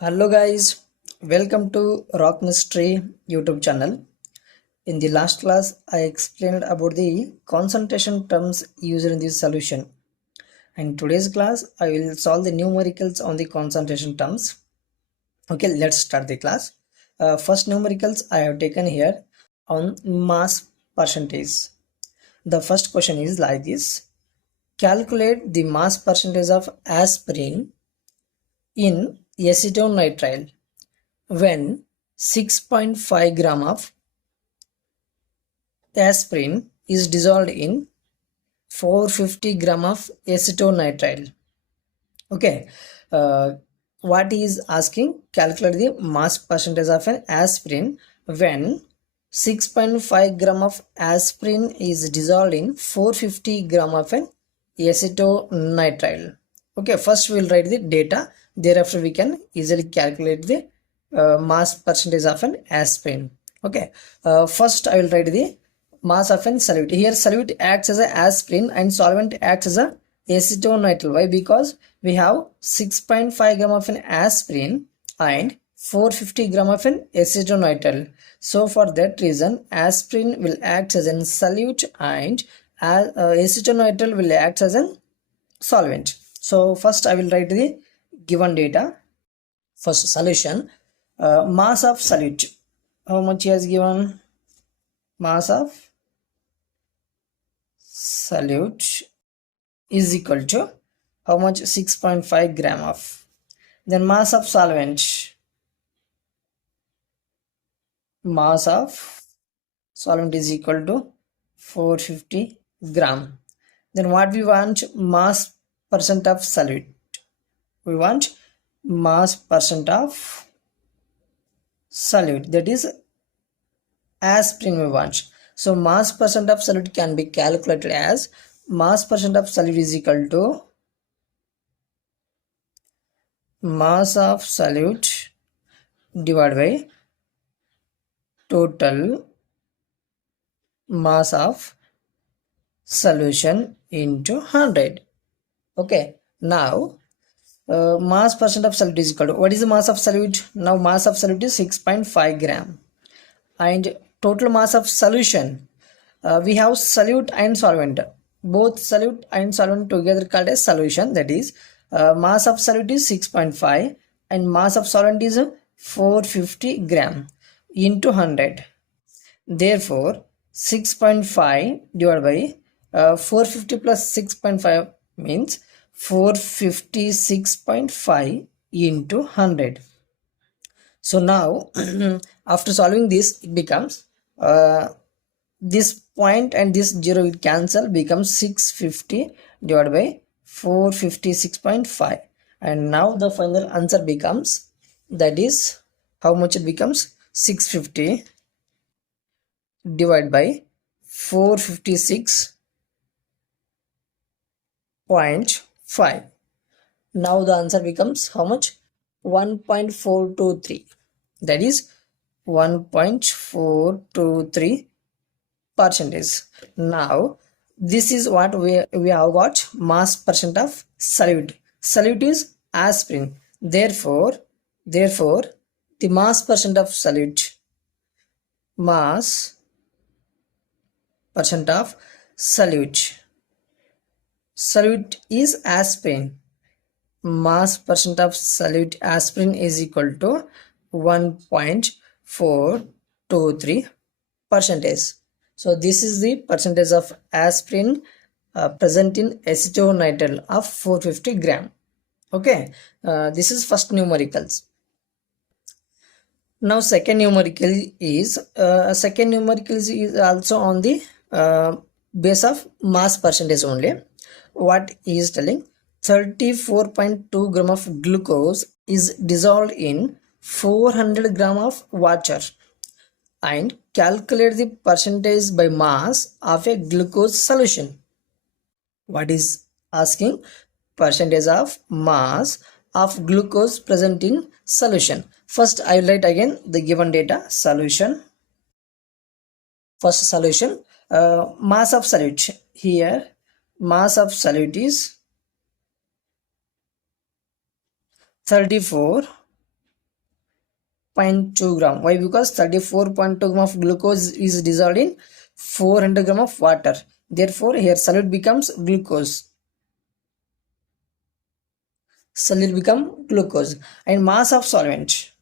Hello guys, welcome to Rock Mystery YouTube channel. In the last class, I explained about the concentration terms used in this solution. In today's class, I will solve the numericals on the concentration terms. Okay, let's start the class. First numericals I have taken here on mass percentage. The first question is like this. Calculate the mass percentage of aspirin in acetonitrile when 6.5 gram of aspirin is dissolved in 450 gram of acetonitrile. Okay, what he is asking, calculate the mass percentage of an aspirin when 6.5 gram of aspirin is dissolved in 450 gram of an acetonitrile. Okay, first we will write the data, thereafter we can easily calculate the mass percentage of an aspirin. Okay, first I will write the mass of an solute. Here solute acts as an aspirin and solvent acts as a acetonitrile. Why? Because we have 6.5 gram of an aspirin and 450 gram of an acetonitrile. So for that reason, aspirin will act as a solute and acetonitrile will act as a solvent. So first I will write the given data. First solution, mass of solute. How much he has given? Mass of solute is equal to how much? 6.5 gram of. Then mass of solvent. Mass of solvent is equal to 450 gram. Then what we want? Mass percent of solute. We want mass percent of solute, that is aspirin we want. So mass percent of solute can be calculated as mass percent of solute is equal to mass of solute divided by total mass of solution into 100. Okay, now mass percent of solute is equal to, what is the mass of solute? Now mass of solute is 6.5 gram and total mass of solution, we have solute and solvent, both solute and solvent together called as solution, that is mass of solute is 6.5 and mass of solvent is 450 gram into 100. Therefore 6.5 divided by 450 plus 6.5 means 456.5 into 100. So now after solving this, it becomes this point and this 0 will cancel, becomes 650 divided by 456.5, and now the final answer becomes, that is how much it becomes, 650 divided by 456.5. now the answer becomes how much? 1.423, that is 1.423 percentage. Now this is what we have got, mass percent of solute. Solute is aspirin, therefore the mass percent of solute, mass percent of solute is aspirin, mass percent of solute aspirin is equal to 1.423 percentage. So this is the percentage of aspirin present in acetonitrile of 450 gram. Okay, this is first numericals. Now second numerical is also on the base of mass percentage only. What he is telling, 34.2 gram of glucose is dissolved in 400 gram of water, and calculate the percentage by mass of a glucose solution. What is asking? Percentage of mass of glucose present in solution. First I will write again the given data. Solution, first solution, mass of solute. Here mass of solute is 34 34.2 gram. Why? Because 34.2 gram of glucose is dissolved in 400 gram of water. Therefore, here solute becomes glucose. Solute become glucose. And mass of solvent.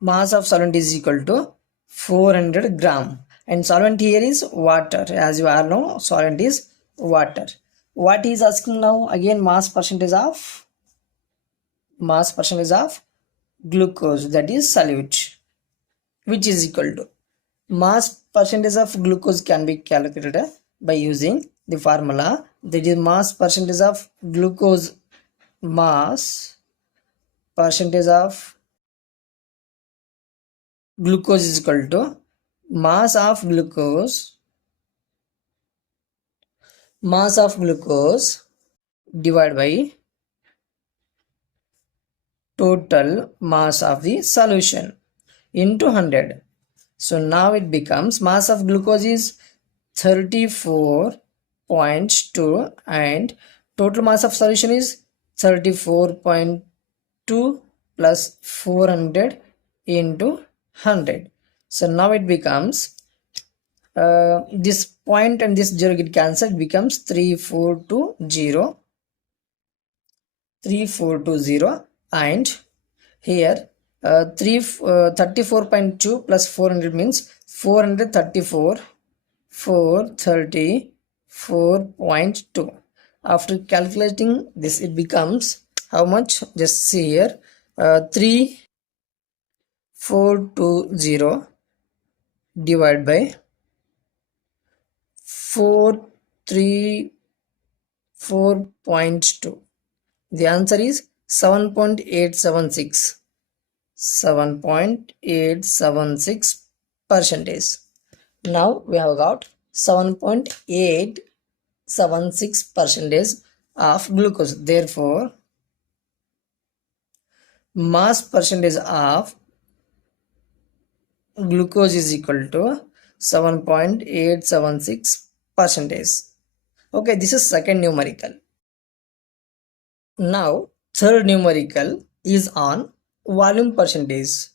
Mass of solvent is equal to 400 gram. And solvent here is water. As you all know, solvent is water. What is asking now? Again, mass percentage of glucose, that is solute, which is equal to mass percentage of glucose can be calculated by using the formula, that is mass percentage of glucose, mass percentage of glucose is equal to mass of glucose divided by total mass of the solution into 100. So now it becomes mass of glucose is 34.2 and total mass of solution is 34.2 plus 400 into 100. So now it becomes this point and this 0 get cancelled, becomes 3420 and here 34.2 plus 400 means 434.2. After calculating this, it becomes how much? Just see here, 3420 divided by 434.2. The answer is 7.876 percentage. Now we have got 7.876 percentage of glucose. Therefore, mass percentage of glucose is equal to 7.876 percentage. Okay, this is second numerical. Now third numerical is on volume percentage.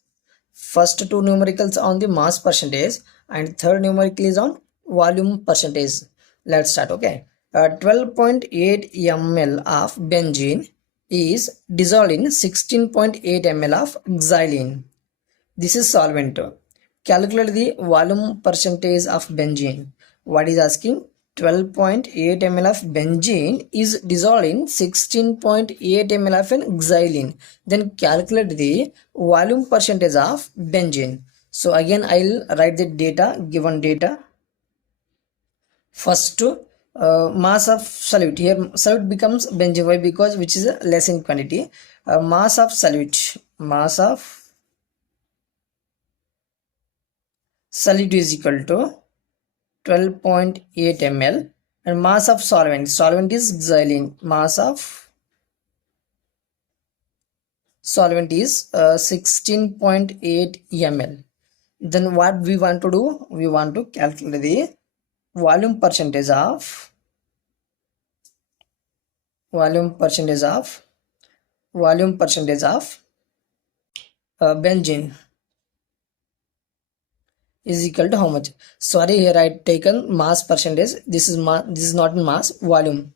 First two numericals on the mass percentage and third numerical is on volume percentage. Let's start. Okay, 12.8 ml of benzene is dissolved in 16.8 ml of xylene. This is solvent. Calculate the volume percentage of benzene. What is asking? 12.8 ml of benzene is dissolved in 16.8 ml of xylene. Then calculate the volume percentage of benzene. So again, I'll write the data, given data. First, mass of solute. Here solute becomes benzene. Why? Because which is less in quantity. Mass of solute. Mass of solute is equal to 12.8 ml and mass of solvent is xylene. Mass of solvent is 16.8 ml. Then what we want to do? We want to calculate the volume percentage of benzene is equal to how much? Sorry, here I taken mass percentage. This is not mass, volume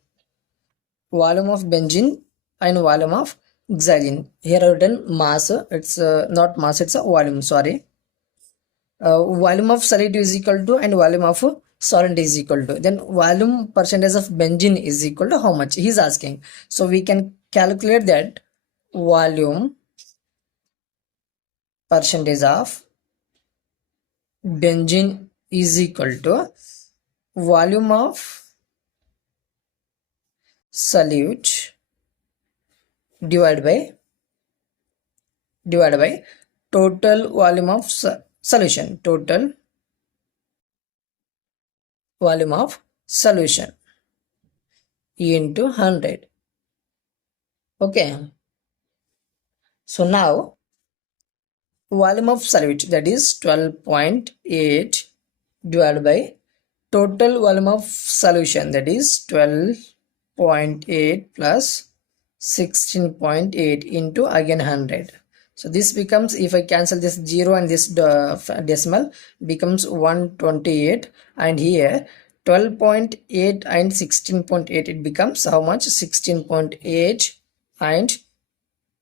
of benzene and volume of xylene. Here I written mass. It's not mass, it's a volume. Sorry. Volume of solute is equal to and volume of solvent is equal to. Then volume percentage of benzene is equal to how much? He is asking. So we can calculate that volume percentage of benzene is equal to volume of solute divided by total volume of solution. Total volume of solution into 100. Okay. So now volume of solute, that is 12.8 divided by total volume of solution, that is 12.8 plus 16.8 into again 100. So this becomes, if I cancel this 0 and this decimal, becomes 128, and here 12.8 and 16.8, it becomes how much? 16.8 and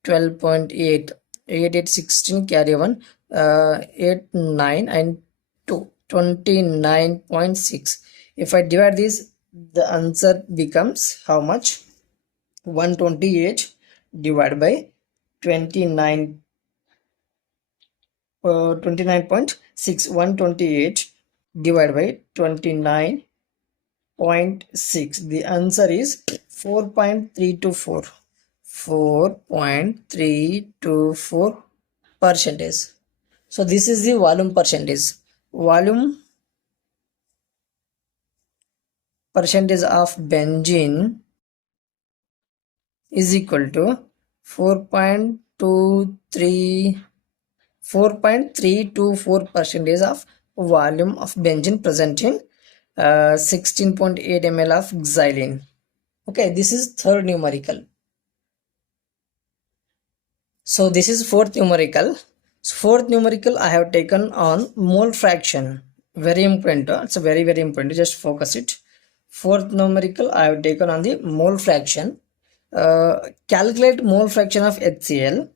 12.8. 8 8 16 carry 1, 8 9 and 2, 29.6. If I divide this, the answer becomes how much? 128 divided by 29, 29.6. 128 divided by 29.6. The answer is 4.324. 4.324 percentage. So this is the volume percentage. Volume percentage of benzene is equal to 4.324 percentage of volume of benzene present in 16.8 ml of xylene. Okay, this is third numerical. So this is fourth numerical. So fourth numerical I have taken on mole fraction. Very important. It's a very important. Just focus it. Fourth numerical I have taken on the mole fraction. Calculate mole fraction of HCl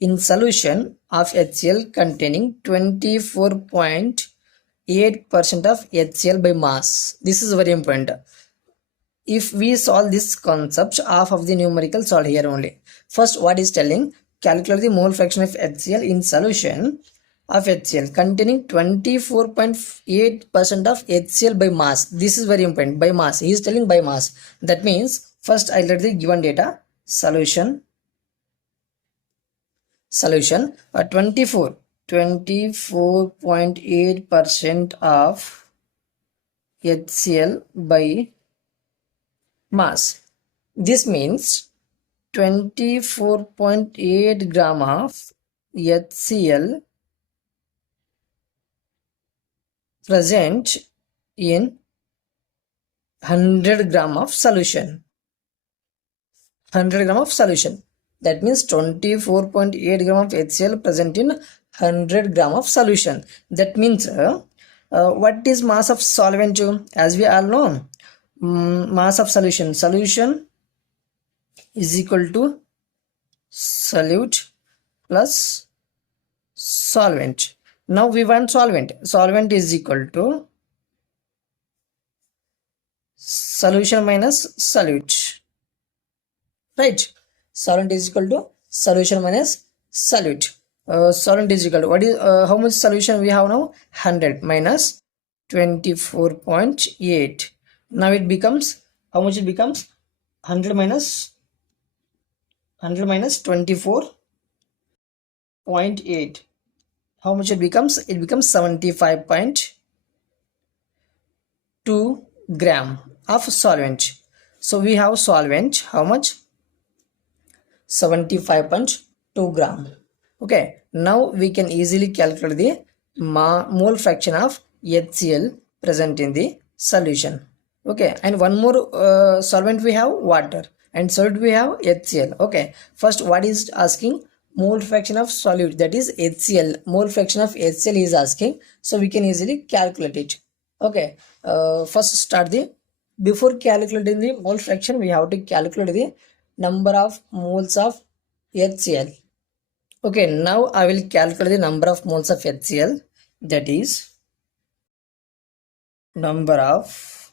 in solution of HCl containing 24.8% of HCl by mass. This is very important. If we solve this concept, half of the numerical solved here only. First, what is telling? Calculate the mole fraction of HCl in solution of HCl containing 24.8% of HCl by mass. This is very important. By mass. He is telling by mass. That means first I let the given data. Solution 24.8% of HCl by mass. This means 24.8 gram of HCl present in 100 gram of solution. 100 gram of solution. That means 24.8 gram of HCl present in 100 gram of solution. That means what is mass of solvent? As we all know, mass of solution is equal to solute plus solvent. Now we want solvent. Solvent is equal to solution minus solute. Right? Solvent is equal to solution minus solute. Solvent is equal to what is how much solution we have now? 100 minus 24.8. Now it becomes how much? It becomes 100 minus 24.8. How much it becomes? It becomes 75.2 gram of solvent. So we have solvent how much? 75.2 gram. Okay, now we can easily calculate the mole fraction of HCl present in the solution. Okay, and one more solvent we have water, and solute we have HCl. Okay, first what is asking? Mole fraction of solute, that is HCl. Mole fraction of HCl is asking, so we can easily calculate it. Okay, first start the, before calculating the mole fraction, we have to calculate the number of moles of HCl. Okay, now I will calculate the number of moles of HCl. That is number of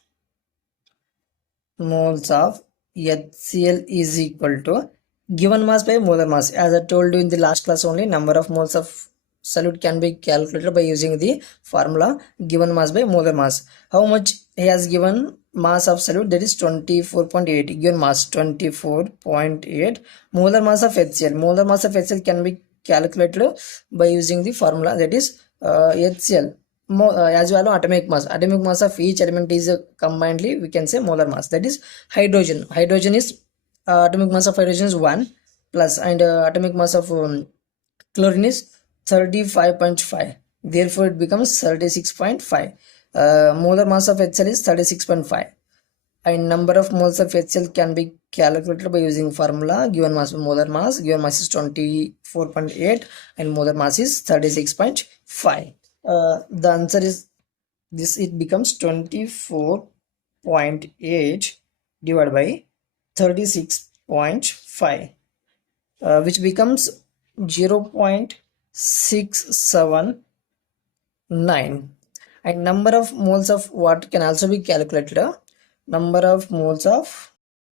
moles of HCl is equal to given mass by molar mass. As I told you in the last class only, number of moles of solute can be calculated by using the formula given mass by molar mass. How much he has given mass of solute? That is 24.8. given mass 24.8. Molar mass of HCl. Molar mass of HCl can be calculated by using the formula, that is HCl. As well as atomic mass. Atomic mass of each element is combinedly we can say molar mass. That is hydrogen. Hydrogen is atomic mass of hydrogen is 1 plus, and atomic mass of chlorine is 35.5. Therefore it becomes 36.5. Molar mass of HCl is 36.5, and number of moles of HCl can be calculated by using formula. Given mass molar mass, given mass is 24.8 and molar mass is 36.5. The answer is this, it becomes 24.8 divided by 36.5, which becomes 0.679. And number of moles of water can also be calculated. Number of moles of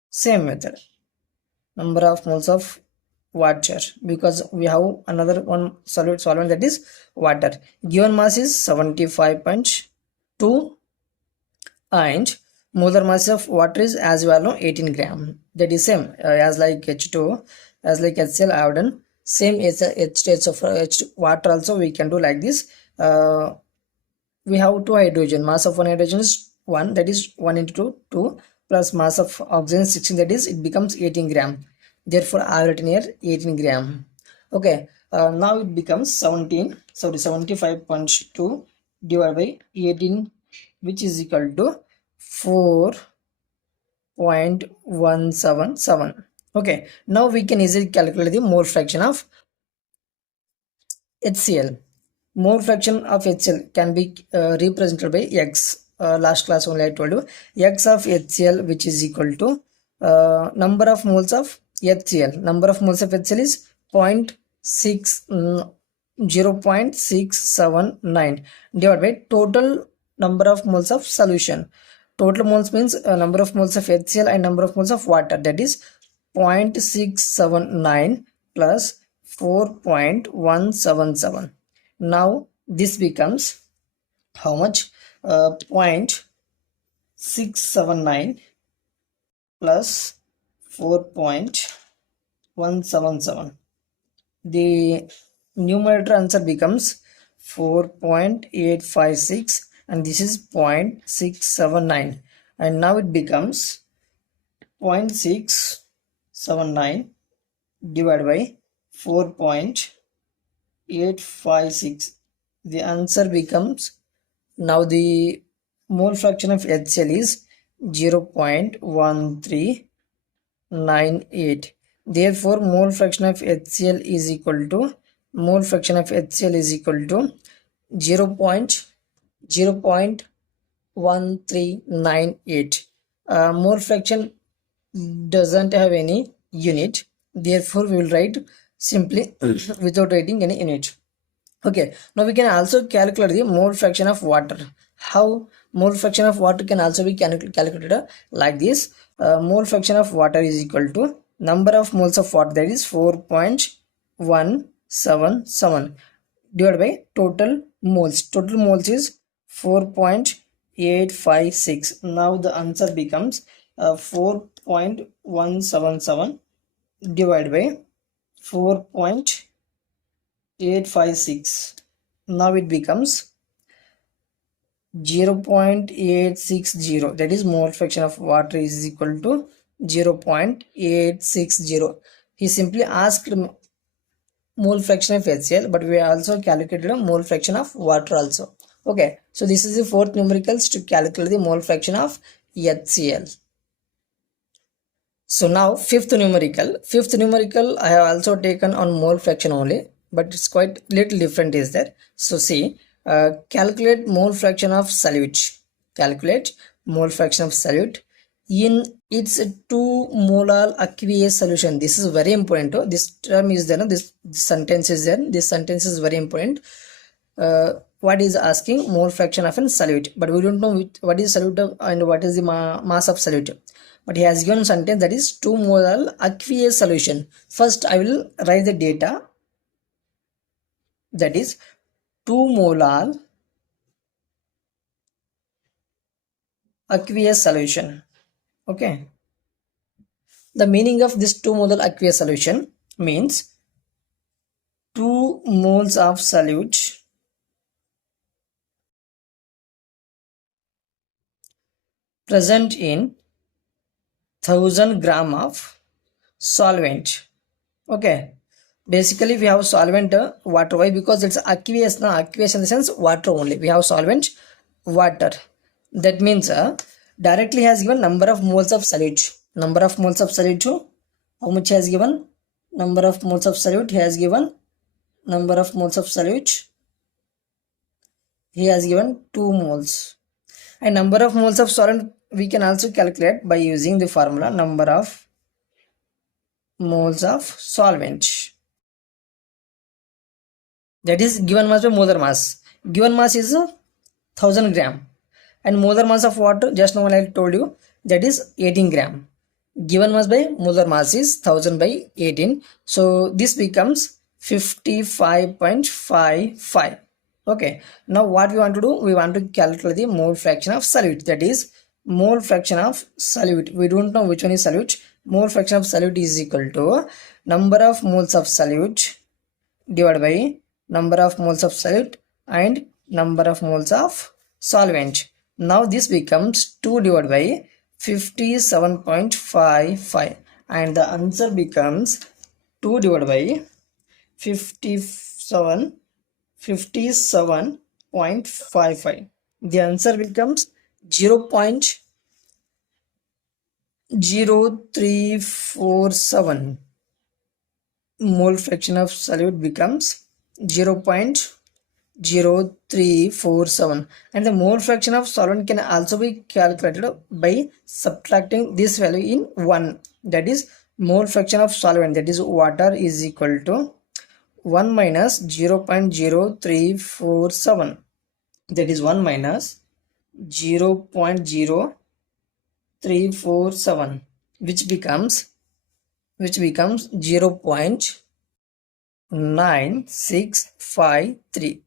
same method, number of moles of water, because we have another one solvent, that is water. Given mass is 75.2 and molar mass of water is as well know 18 gram. That is same as like H2, as like HCl I have done same as H states of water also we can do like this. We have two hydrogen, mass of one hydrogen is 1, that is 1 into 2, 2 plus mass of oxygen 16, that is it becomes 18 gram. Therefore I have written here 18 gram. Okay, now it becomes 75.2 divided by 18, which is equal to 4.177. Okay, now we can easily calculate the mole fraction of HCl. Mole fraction of HCl can be represented by X. Last class only I told you X of HCl, which is equal to number of moles of HCl. Number of moles of HCl is 0.679 divided by total number of moles of solution. Total moles means number of moles of HCl and number of moles of water, that is 0.679 plus 4.177. Now this becomes how much? 0.679 plus 4.177. The numerator answer becomes 4.856 and this is 0.679, and now it becomes 0.679 divided by 4.856. The answer becomes, now the mole fraction of HCl is 0.1398. Therefore mole fraction of HCl is equal to 0.1398. Mole fraction doesn't have any unit, therefore we will write simply without writing any unit. Okay, now we can also calculate the mole fraction of water. How? Mole fraction of water can also be calculated like this. Mole fraction of water is equal to number of moles of water, that is 4.177 divided by total moles. Total moles is 4.856. Now the answer becomes 4.177 divided by 4.856. Now it becomes 0.860. That is mole fraction of water is equal to 0.860. He simply asked mole fraction of HCl, but we also calculated a mole fraction of water also. Okay, so this is the fourth numericals to calculate the mole fraction of HCl. So now fifth numerical I have also taken on mole fraction only, but it's quite little different is there. So see, calculate mole fraction of solute. Calculate mole fraction of solute in its 2 molar aqueous solution. This is very important. This term is there, this sentence is there. This sentence is very important. What is asking? Mole fraction of a solute, but we don't know what is solute and what is the mass of solute. But he has given a sentence, that is 2 molar aqueous solution. First I will write the data, that is 2 molar aqueous solution. Okay, the meaning of this 2 molar aqueous solution means 2 moles of solute present in 1000 gram of solvent. Okay, basically we have solvent water. Why? Because it's aqueous. Now aqueous in the sense water only. We have solvent water. That means directly has given number of moles of solute. Number of moles of solute, how much has given? Number of moles of solute he has given. Number of moles of solute he has given 2 moles. And number of moles of solvent we can also calculate by using the formula number of moles of solvent. That is given mass by molar mass. Given mass is 1000 gram. And molar mass of water, just now I told you, that is 18 gram. Given mass by molar mass is 1000 by 18. So this becomes 55.55. Okay. Now what we want to do? We want to calculate the mole fraction of solute. That is mole fraction of solute. We don't know which one is solute. Mole fraction of solute is equal to number of moles of solute divided by number of moles of solute and number of moles of solvent. Now this becomes 2 divided by 57.55 and the answer becomes 2 divided by 57.55. The answer becomes 0.0347. Mole fraction of solute becomes 0.0347, and the mole fraction of solvent can also be calculated by subtracting this value in 1. That is mole fraction of solvent, that is water, is equal to 1 minus 0.0347. That is 1 minus 0.0347, which becomes 0.9653.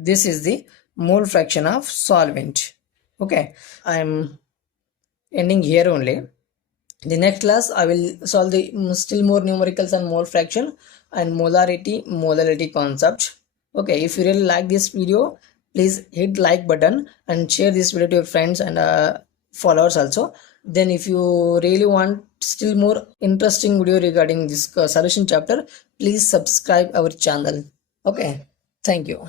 This is the mole fraction of solvent. Okay, I am ending here only. The next class I will solve the still more numericals and mole fraction and molarity concept. Okay, if you really like this video, please hit like button and share this video to your friends and followers also. Then if you really want still more interesting video regarding this solution chapter, please subscribe our channel. Okay, thank you.